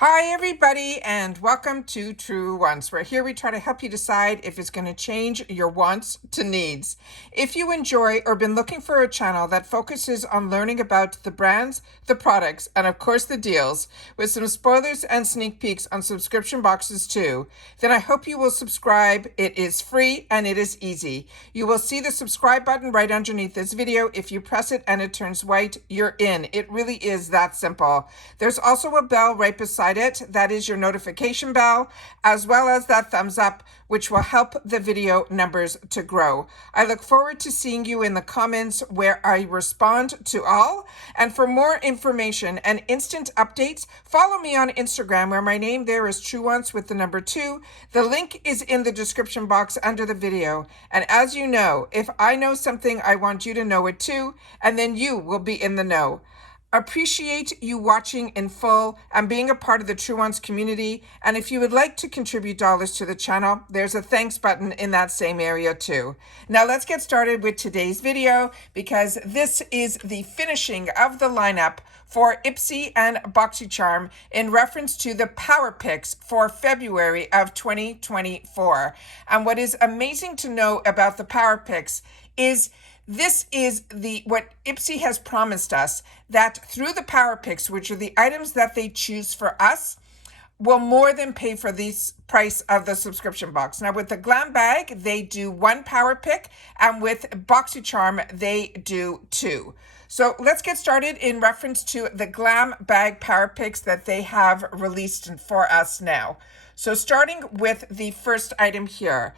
Hi everybody and welcome to Truewants, where here we try to help you decide if it's going to change your wants to needs. If you enjoy or been looking for a channel that focuses on learning about the brands, the products, and of course the deals, with some spoilers and sneak peeks on subscription boxes too, then I hope you will subscribe. It is free and it is easy. You will see the subscribe button right underneath this video. If you press it and it turns white, you're in. It really is that simple. There's also a bell right beside it. That is your notification bell, as well as that thumbs up, which will help the video numbers to grow. I look forward to seeing you in the comments where I respond to all. And for more information and instant updates, follow me on Instagram, where my name there is Truewants with the number 2. The link is in the description box under the video. And as you know, if I know something, I want you to know it too, and then you will be in the know. Appreciate you watching in full and being a part of the Truewants community. And if you would like to contribute dollars to the channel, there's a thanks button in that same area too. Now let's get started with today's video, because this is the finishing of the lineup for IPSY and Boxycharm in reference to the Power Picks for February of 2024. And what is amazing to know about the Power Picks is this is what IPSY has promised us, that through the Power Picks, which are the items that they choose for us, will more than pay for the price of the subscription box. Now with the GlamBag, they do 1 Power Pick, and with Boxycharm, they do 2. So let's get started in reference to the GlamBag Power Picks that they have released for us now. So starting with the first item here.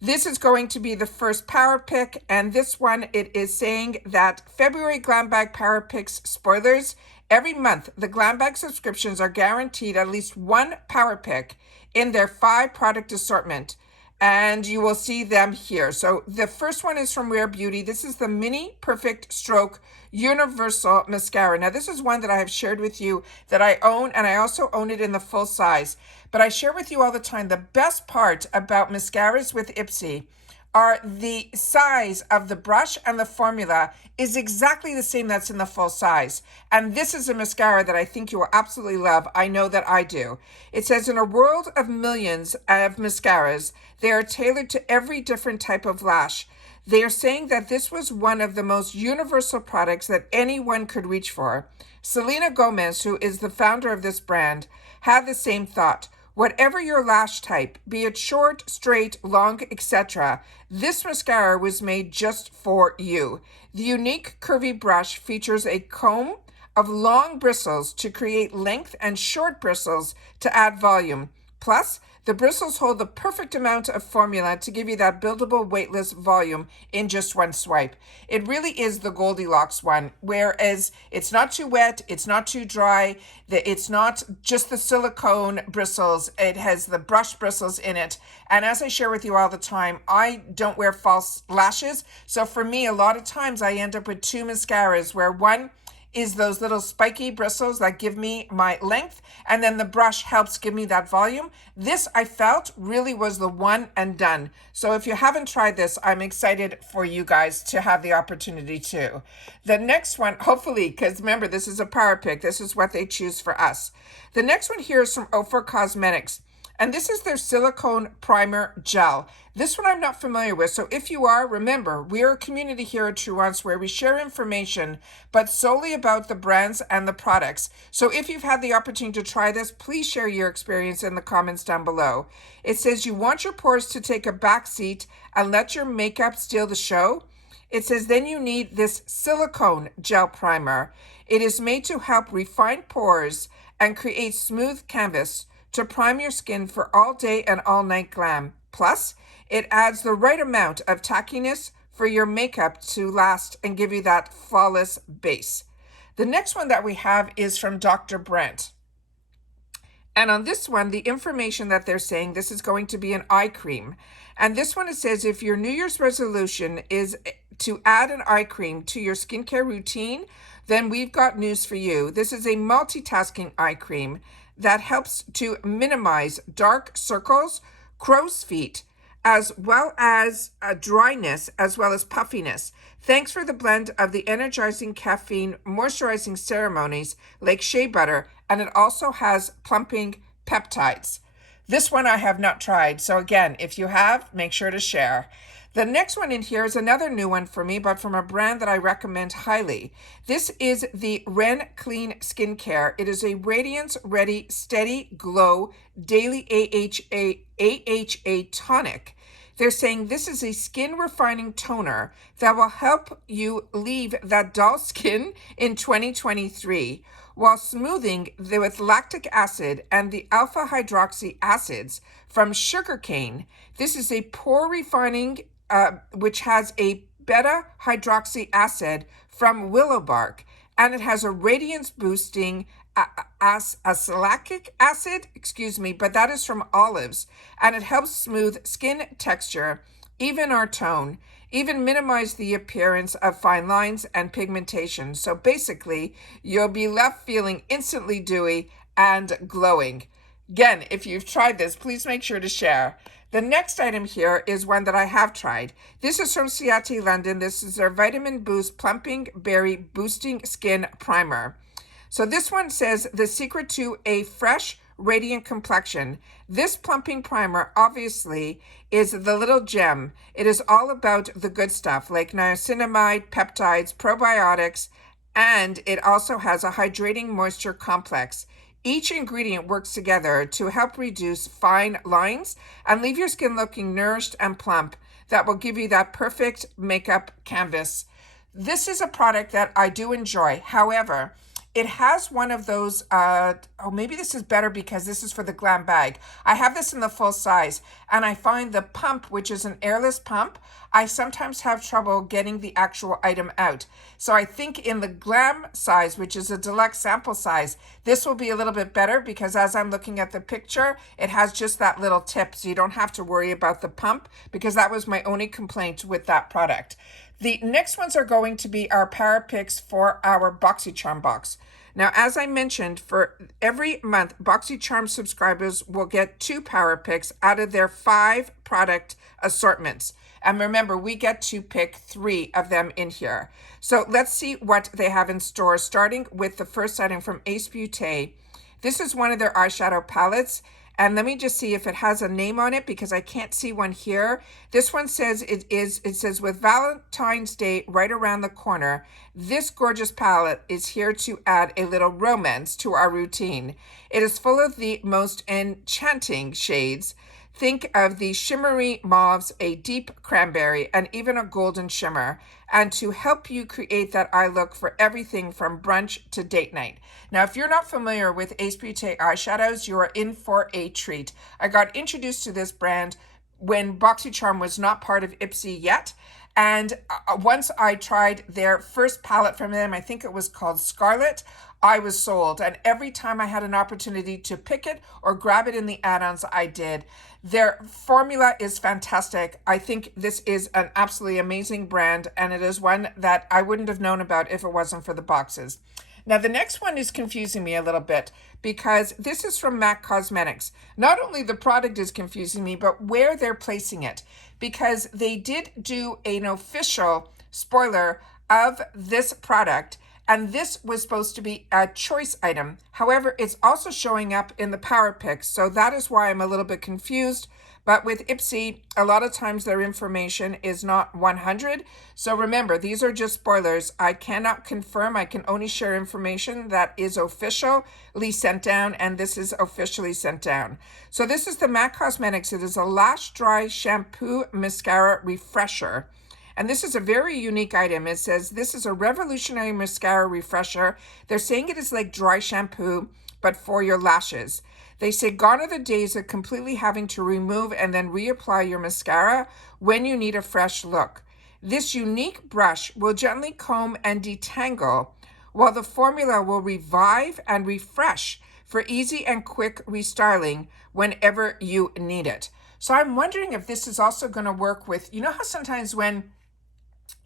This is going to be the first Power Pick, and this one, it is saying that February GlamBag Power Picks spoilers. Every month, the GlamBag subscriptions are guaranteed at least 1 Power Pick in their 5 product assortment, and you will see them here. So the first one is from Rare Beauty. This is the Mini Perfect Stroke Universal Mascara. Now, this is one that I have shared with you that I own, and I also own it in the full size. But I share with you all the time, the best part about mascaras with IPSY are the size of the brush, and the formula is exactly the same that's in the full size. And this is a mascara that I think you will absolutely love. I know that I do. It says, in a world of millions of mascaras, they are tailored to every different type of lash. They are saying that this was one of the most universal products that anyone could reach for. Selena Gomez, who is the founder of this brand, had the same thought. Whatever your lash type, be it short, straight, long, etc., this mascara was made just for you. The unique curvy brush features a comb of long bristles to create length and short bristles to add volume. Plus, the bristles hold the perfect amount of formula to give you that buildable weightless volume in just one swipe. It really is the Goldilocks one, whereas it's not too wet, it's not too dry, it's not just the silicone bristles, it has the brush bristles in it. And as I share with you all the time, I don't wear false lashes. So for me, a lot of times I end up with 2 mascaras, where one is those little spiky bristles that give me my length, and then the brush helps give me that volume. This, I felt, really was the one and done. So if you haven't tried this, I'm excited for you guys to have the opportunity to. The next one, hopefully, because remember, this is a Power Pick. This is what they choose for us. The next one here is from Ofer Cosmetics. And this is their silicone primer gel. This one I'm not familiar with. So if you are, remember, we are a community here at Truewants where we share information, but solely about the brands and the products. So if you've had the opportunity to try this, please share your experience in the comments down below. It says you want your pores to take a back seat and let your makeup steal the show. It says then you need this silicone gel primer. It is made to help refine pores and create smooth canvas to prime your skin for all day and all night glam. Plus, it adds the right amount of tackiness for your makeup to last and give you that flawless base. The next one that we have is from Dr. Brent. And on this one, the information that they're saying, this is going to be an eye cream. And this one, it says, if your New Year's resolution is to add an eye cream to your skincare routine, then we've got news for you. This is a multitasking eye cream that helps to minimize dark circles, crow's feet, as well as dryness, as well as puffiness. Thanks for the blend of the energizing caffeine moisturizing ceremonies like shea butter and it also has plumping peptides. This one I have not tried, so again, if you have, make sure to share. The next one in here is another new one for me, but from a brand that I recommend highly. This is the Ren Clean Skincare. It is a Radiance Ready Steady Glow Daily AHA Tonic. They're saying this is a skin refining toner that will help you leave that dull skin in 2023 while smoothing with lactic acid and the alpha hydroxy acids from sugarcane. This is a pore refining which has a beta hydroxy acid from willow bark, and it has a radiance boosting azelaic acid, but that is from olives, and it helps smooth skin texture, even our tone, even minimize the appearance of fine lines and pigmentation. So basically, you'll be left feeling instantly dewy and glowing. Again, if you've tried this, please make sure to share. The next item here is one that I have tried. This is from Citi London. This is their Vitamin Boost Plumping Berry Boosting Skin Primer. So this one says the secret to a fresh, radiant complexion. This plumping primer obviously is the little gem. It is all about the good stuff like niacinamide, peptides, probiotics, and it also has a hydrating moisture complex. Each ingredient works together to help reduce fine lines and leave your skin looking nourished and plump. That will give you that perfect makeup canvas. This is a product that I do enjoy. However, it has one of those, maybe this is better because this is for the GlamBag. I have this in the full size, and I find the pump, which is an airless pump, I sometimes have trouble getting the actual item out. So I think in the Glam size, which is a deluxe sample size, this will be a little bit better because as I'm looking at the picture, it has just that little tip, so you don't have to worry about the pump, because that was my only complaint with that product. The next ones are going to be our Power Picks for our Boxycharm box. Now, as I mentioned, for every month, Boxycharm subscribers will get 2 Power Picks out of their 5 product assortments. And remember, we get to pick 3 of them in here. So let's see what they have in store, starting with the first item from IPSY. This is one of their eyeshadow palettes. And let me just see if it has a name on it because I can't see one here. This one says it says with Valentine's Day right around the corner, this gorgeous palette is here to add a little romance to our routine. It is full of the most enchanting shades. Think of the shimmery mauves, a deep cranberry, and even a golden shimmer, and to help you create that eye look for everything from brunch to date night. Now, if you're not familiar with IPSY eyeshadows, you are in for a treat. I got introduced to this brand when Boxycharm was not part of IPSY yet, and once I tried their first palette from them, I think it was called Scarlet, I was sold. And every time I had an opportunity to pick it or grab it in the add-ons, I did. Their formula is fantastic. I think this is an absolutely amazing brand, and it is one that I wouldn't have known about if it wasn't for the boxes. Now, the next one is confusing me a little bit because this is from MAC Cosmetics. Not only the product is confusing me, but where they're placing it, because they did do an official spoiler of this product, and this was supposed to be a choice item. However, it's also showing up in the Power Picks, so that is why I'm a little bit confused. But with IPSY, a lot of times their information is not 100. So remember, these are just spoilers. I cannot confirm. I can only share information that is officially sent down, and this is officially sent down. So this is the MAC Cosmetics. It is a Lash Dry Shampoo Mascara Refresher. And this is a very unique item. It says this is a revolutionary mascara refresher. They're saying it is like dry shampoo, but for your lashes. They say gone are the days of completely having to remove and then reapply your mascara when you need a fresh look. This unique brush will gently comb and detangle, while the formula will revive and refresh for easy and quick restyling whenever you need it. So I'm wondering if this is also going to work with, you know how sometimes when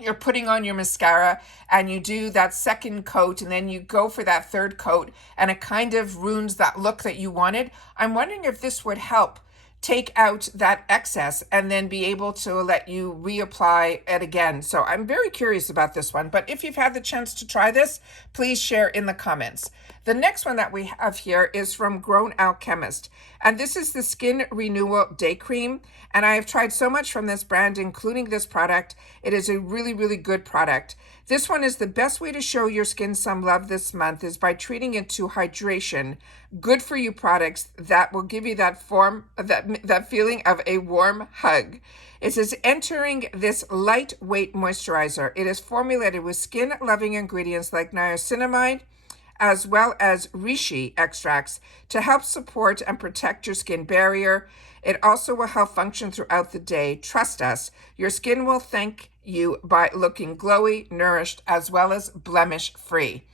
you're putting on your mascara and you do that second coat and then you go for that third coat and it kind of ruins that look that you wanted. I'm wondering if this would help take out that excess and then be able to let you reapply it again. So I'm very curious about this one, but if you've had the chance to try this, please share in the comments. The next one that we have here is from Grown Alchemist, and this is the Skin Renewal Day Cream, and I have tried so much from this brand, including this product. It is a really, really good product. This one is the best way to show your skin some love this month is by treating it to hydration, good for you products that will give you that feeling of a warm hug. It says, entering this lightweight moisturizer. It is formulated with skin-loving ingredients like niacinamide, as well as reishi extracts to help support and protect your skin barrier. It also will help function throughout the day. Trust us, your skin will thank you by looking glowy, nourished, as well as blemish-free.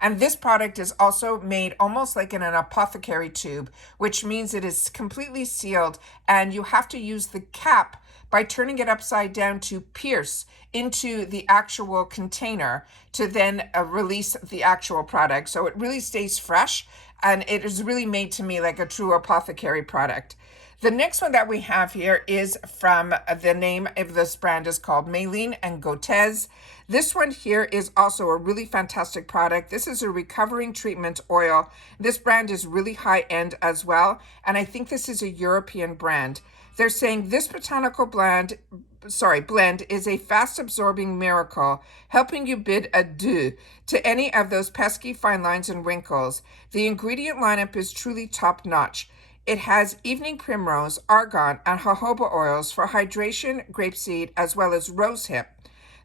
And this product is also made almost like in an apothecary tube, which means it is completely sealed, and you have to use the cap by turning it upside down to pierce into the actual container to then release the actual product. So it really stays fresh, and it is really made to me like a true apothecary product. The next one that we have here is from, the name of this brand is called Meen and Gotez. This one here is also a really fantastic product. This is a recovering treatment oil. This brand is really high end as well, and I think this is a European brand. They're saying this botanical blend is a fast absorbing miracle, helping you bid adieu to any of those pesky fine lines and wrinkles. The ingredient lineup is truly top notch. It has evening primrose, argan, and jojoba oils for hydration, grapeseed, as well as rosehip.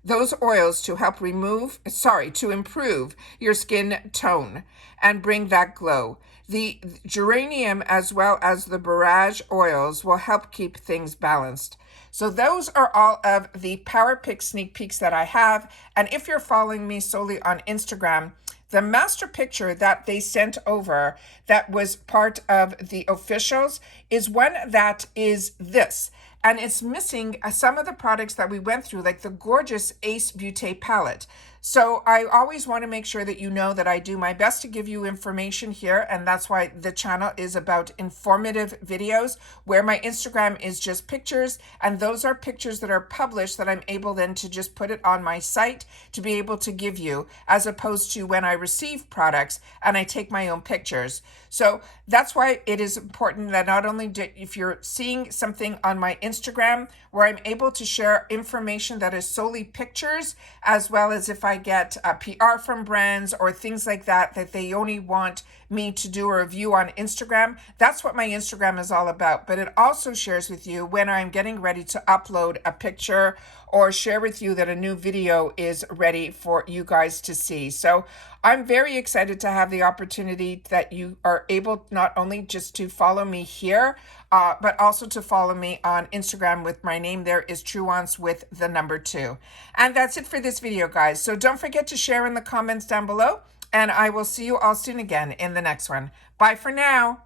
Those oils to help to improve your skin tone and bring that glow. The geranium as well as the borage oils will help keep things balanced. So those are all of the Power Pick sneak peeks that I have. And if you're following me solely on Instagram, the master picture that they sent over that was part of the officials is one that is this. And it's missing some of the products that we went through, like the gorgeous Ace Beauté palette. So I always want to make sure that you know that I do my best to give you information here, and that's why the channel is about informative videos, where my Instagram is just pictures, and those are pictures that are published that I'm able then to just put it on my site to be able to give you, as opposed to when I receive products and I take my own pictures. So that's why it is important that not only if you're seeing something on my Instagram where I'm able to share information that is solely pictures, as well as if I get a PR from brands or things like that, that they only want me to do a review on Instagram. That's what my Instagram is all about. But it also shares with you when I'm getting ready to upload a picture or share with you that a new video is ready for you guys to see. So I'm very excited to have the opportunity that you are able not only just to follow me here, but also to follow me on Instagram with my name there is Truewants with the number 2. And that's it for this video, guys. So don't forget to share in the comments down below, and I will see you all soon again in the next one. Bye for now.